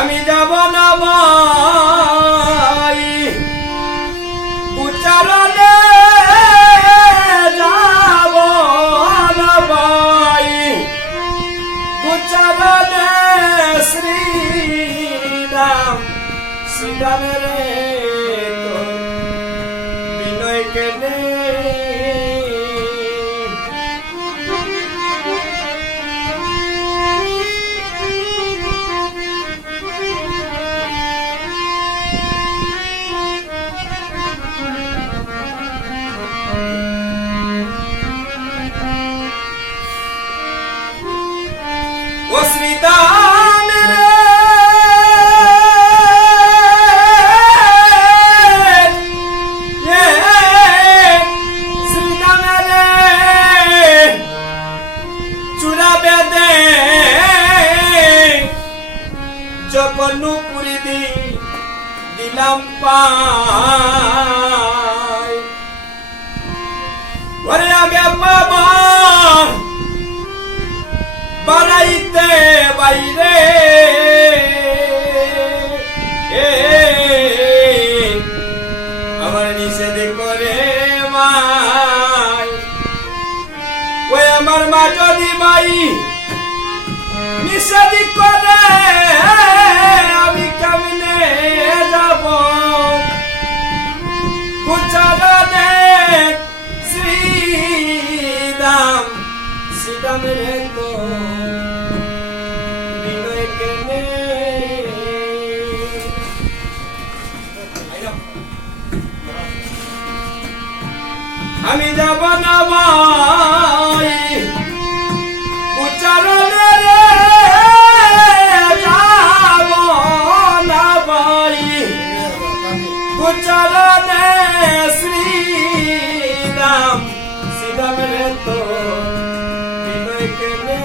আমি যাব না ভাই উচ্চারণে যাব না ভাই উচ্চারণে শ্রীরাম শ্রীরামের বিনয় কেনে জগন্নুপুরি দিলাম পাই ওরে আগে বাবা বাড়াইতে বাইরে আমার নিষেধ করে মাই ওই আমার মা যদি মাই নিষেধ করে আমি কেমনে যাব উচ্চারণে শ্রীরাম শ্রীরামের বিনয় কেনে আমি যাব না ভাই উচ্চারণে উচ্চারণে শ্রীরাম শ্রীরামের তো বিনয় কেনে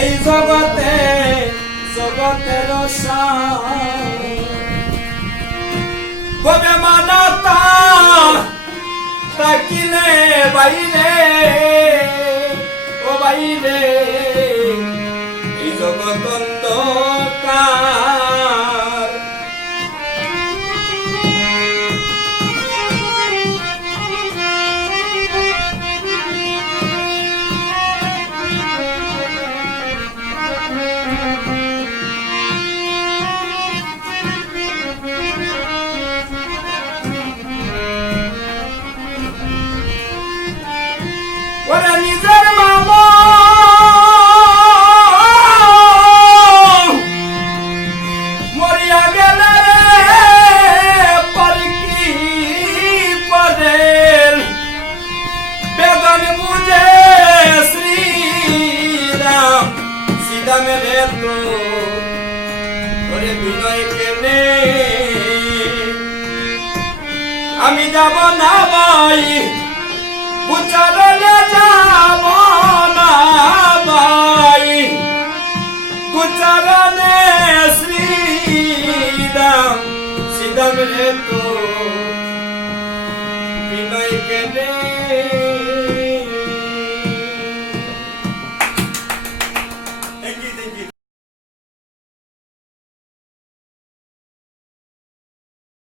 এই জগতে জগতের কবে মানতা তাকিলে বাইরে ও বাইরে এই জগত অন্ধকার ওরা নিজের মামা মরিয়া গেলে পরকি পরের বেদন বুঝে শ্রীরাম শ্রীরামের তো ওরে বিনয় কেনে আমি যাব না ভাই উচ্চারণে যাব না ভাই উচ্চারণে শ্রীরাম শ্রীরামের তো